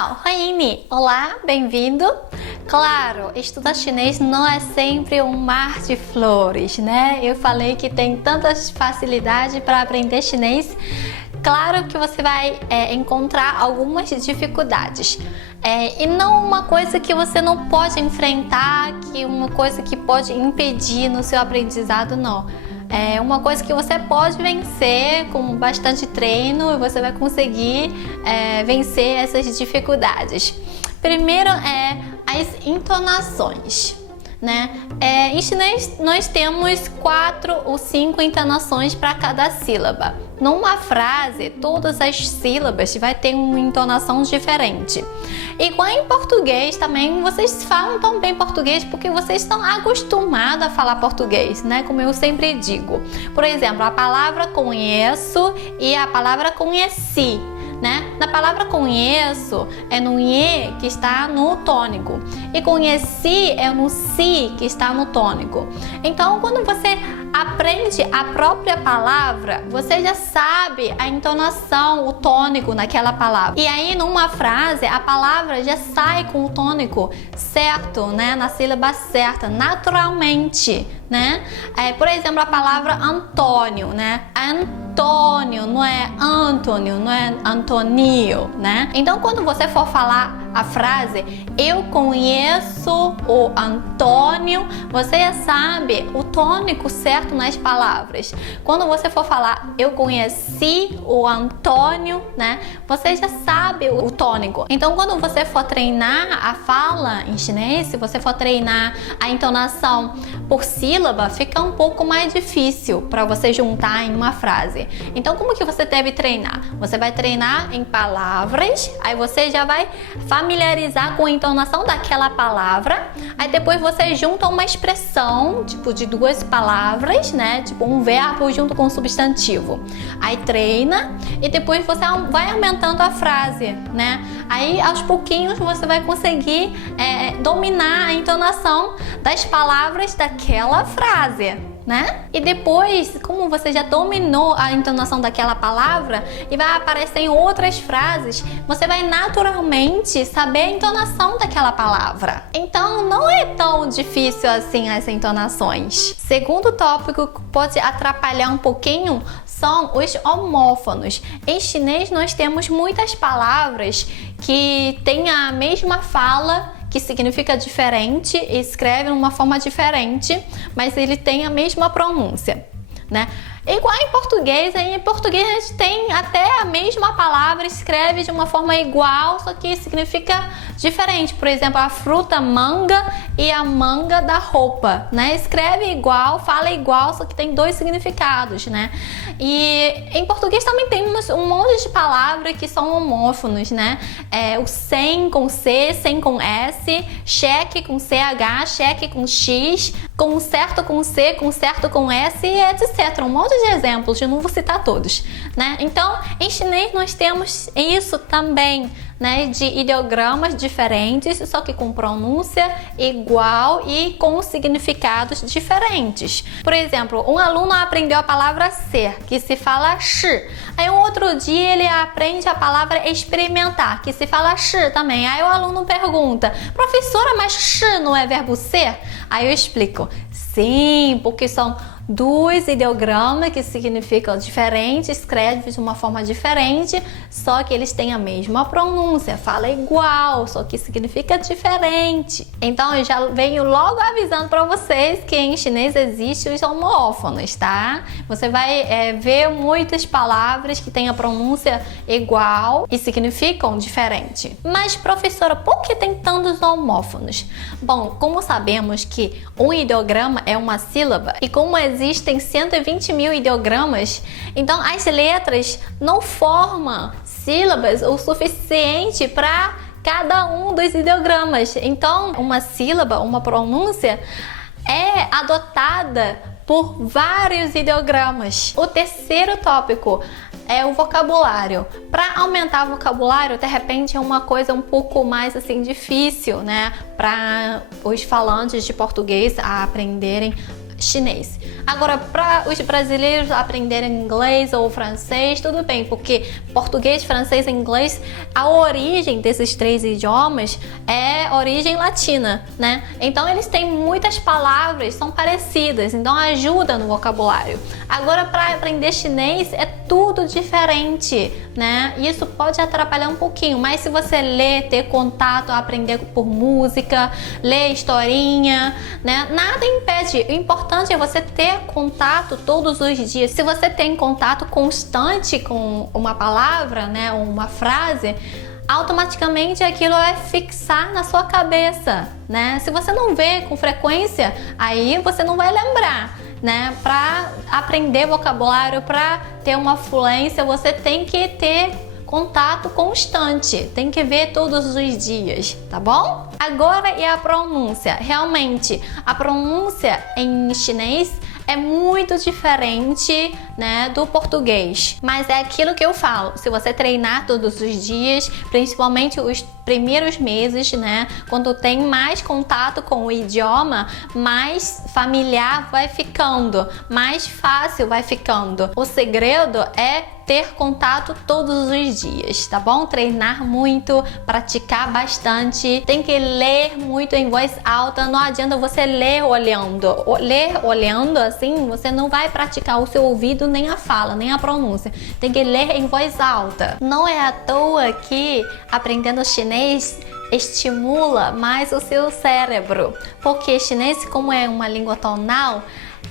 好，欢迎你. Olá, bem-vindo. Claro, estudar chinês não é sempre um mar de flores, né? Eu falei que tem tantas facilidades para aprender chinês. Claro que você vai encontrar algumas dificuldades. E não uma coisa que você não pode enfrentar, que uma coisa que pode impedir no seu aprendizado, não. É uma coisa que você pode vencer com bastante treino e você vai conseguir vencer essas dificuldades. Primeiro as entonações, né? Em chinês nós temos 4 ou 5 entonações para cada sílaba. Numa frase, todas as sílabas vai ter uma entonação diferente. Igual em português também, vocês falam tão bem português porque vocês estão acostumados a falar português, né? Como eu sempre digo. Por exemplo, a palavra conheço e a palavra conheci, né? Na palavra conheço é no ie que está no tônico e conheci é no si que está no tônico. Então, quando você aprende a própria palavra, você já sabe a entonação, o tônico naquela palavra. E aí, numa frase, a palavra já sai com o tônico certo, né? Na sílaba certa, naturalmente, né? Por exemplo, a palavra Antônio, né? Antônio, não é Antônio, não é Antonio, né? Então, quando você for falar a frase eu conheço o Antônio, você já sabe o tônico certo nas palavras. Quando você for falar eu conheci o Antônio, né? Você já sabe o tônico. Então, quando você for treinar a fala em chinês, se você for treinar a entonação por sílaba, fica um pouco mais difícil para você juntar em uma frase. Então, como que você deve treinar? Você vai treinar em palavras, aí você já vai familiarizar com a entonação daquela palavra, aí depois você junta uma expressão, tipo de 2 palavras, né? Tipo um verbo junto com um substantivo. Aí treina e depois você vai aumentando a frase, né? Aí aos pouquinhos você vai conseguir dominar a entonação das palavras daquela frase, né? E depois, como você já dominou a entonação daquela palavra e vai aparecer em outras frases, você vai naturalmente saber a entonação daquela palavra. Então, não é tão difícil assim as entonações. Segundo tópico que pode atrapalhar um pouquinho são os homófonos. Em chinês, nós temos muitas palavras que têm a mesma fala, que significa diferente, escreve de uma forma diferente, mas ele tem a mesma pronúncia, né? Igual em português a gente tem até a mesma palavra, escreve de uma forma igual, só que significa diferente. Por exemplo, a fruta manga e a manga da roupa, né? Escreve igual, fala igual, só que tem 2 significados, né? E em português também tem um monte de palavras que são homófonos, né? O sem com C, sem com S, cheque com CH, cheque com X, com certo com C, com certo com S, e etc. Um monte de exemplos, eu não vou citar todos, né? Então, em chinês nós temos isso também, né? De ideogramas diferentes, só que com pronúncia igual e com significados diferentes. Por exemplo, um aluno aprendeu a palavra ser, que se fala shi. Aí um outro dia ele aprende a palavra experimentar, que se fala shi também. Aí o aluno pergunta: professora, mas shi não é verbo ser? Aí eu explico: sim, porque são 2 ideogramas que significam diferente, escreve de uma forma diferente, só que eles têm a mesma pronúncia, fala igual, só que significa diferente. Então eu já venho logo avisando para vocês que em chinês existem os homófonos, tá? Você vai ver muitas palavras que têm a pronúncia igual e significam diferente. Mas professora, por que tem tantos homófonos? Bom, como sabemos que um ideograma é uma sílaba e como existem 120 mil ideogramas, então as letras não formam sílabas o suficiente para cada um dos ideogramas. Então, uma sílaba, uma pronúncia é adotada por vários ideogramas. O terceiro tópico é o vocabulário. Para aumentar o vocabulário, de repente é uma coisa um pouco mais assim difícil, né, para os falantes de português a aprenderem chinês. Agora, para os brasileiros aprenderem inglês ou francês, tudo bem, porque português, francês e inglês, a origem desses três idiomas é origem latina, né? Então eles têm muitas palavras, são parecidas, então ajuda no vocabulário. Agora, para aprender chinês é tudo diferente, né? Isso pode atrapalhar um pouquinho, mas se você ler, ter contato, aprender por música, ler historinha, né? Nada impede. O importante é você ter contato todos os dias. Se você tem contato constante com uma palavra, né, ou uma frase, automaticamente aquilo vai fixar na sua cabeça, né? Se você não vê com frequência, aí você não vai lembrar, né? Para aprender vocabulário, para ter uma fluência, você tem que ter contato constante, tem que ver todos os dias, tá bom? Agora é a pronúncia. Realmente, a pronúncia em chinês é muito diferente, né, do português. Mas é aquilo que eu falo, se você treinar todos os dias, principalmente os primeiros meses, né, quando tem mais contato com o idioma, mais familiar vai ficando, mais fácil vai ficando. O segredo é ter contato todos os dias, tá bom? Treinar muito, praticar bastante, tem que ler muito em voz alta, não adianta você ler olhando. Ler olhando assim, você não vai praticar o seu ouvido, nem a fala, nem a pronúncia. Tem que ler em voz alta. Não é à toa que aprendendo chinês estimula mais o seu cérebro, porque chinês, como é uma língua tonal,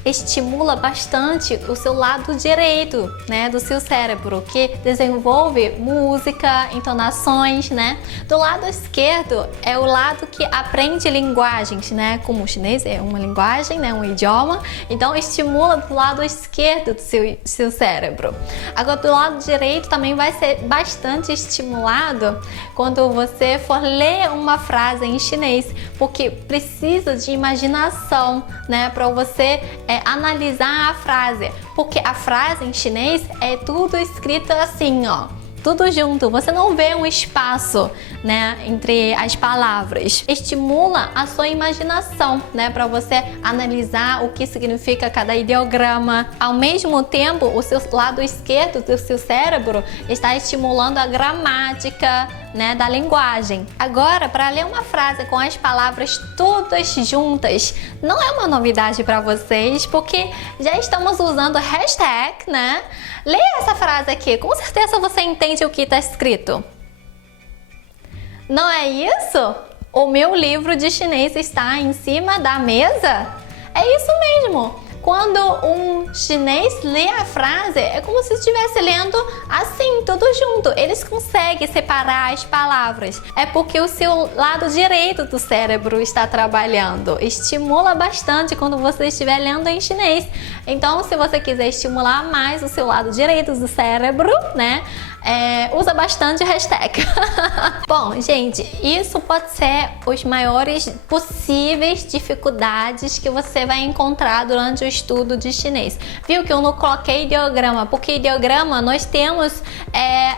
estimula bastante o seu lado direito, né, do seu cérebro, que desenvolve música, entonações, né? Do lado esquerdo é o lado que aprende linguagens, né? Como o chinês é uma linguagem, né, um idioma, então estimula do lado esquerdo do seu cérebro. Agora, do lado direito também vai ser bastante estimulado quando você for ler uma frase em chinês, porque precisa de imaginação, né, para você analisar a frase, porque a frase em chinês é tudo escrito assim, ó, tudo junto, você não vê um espaço, né, entre as palavras. Estimula a sua imaginação, né, para você analisar o que significa cada ideograma. Ao mesmo tempo, o seu lado esquerdo do seu cérebro está estimulando a gramática, né, da linguagem. Agora, para ler uma frase com as palavras todas juntas, não é uma novidade para vocês, porque já estamos usando hashtag, né? Leia essa frase aqui, com certeza você entende o que está escrito. Não é isso? O meu livro de chinês está em cima da mesa? É isso mesmo! Quando um chinês lê a frase, é como se estivesse lendo assim, tudo junto. Eles conseguem separar as palavras. É porque o seu lado direito do cérebro está trabalhando. Estimula bastante quando você estiver lendo em chinês. Então, se você quiser estimular mais o seu lado direito do cérebro, né? Usa bastante hashtag. Bom, gente, isso pode ser os maiores possíveis dificuldades que você vai encontrar durante o estudo de chinês. Viu que eu não coloquei ideograma, porque ideograma nós temos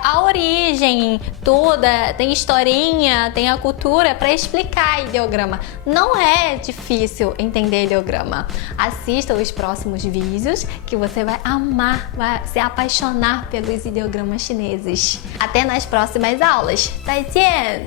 a origem toda, tem historinha, tem a cultura para explicar ideograma. Não é difícil entender ideograma. Assista os próximos vídeos que você vai amar, vai se apaixonar pelos ideogramas chineses. Até nas próximas aulas. 再见!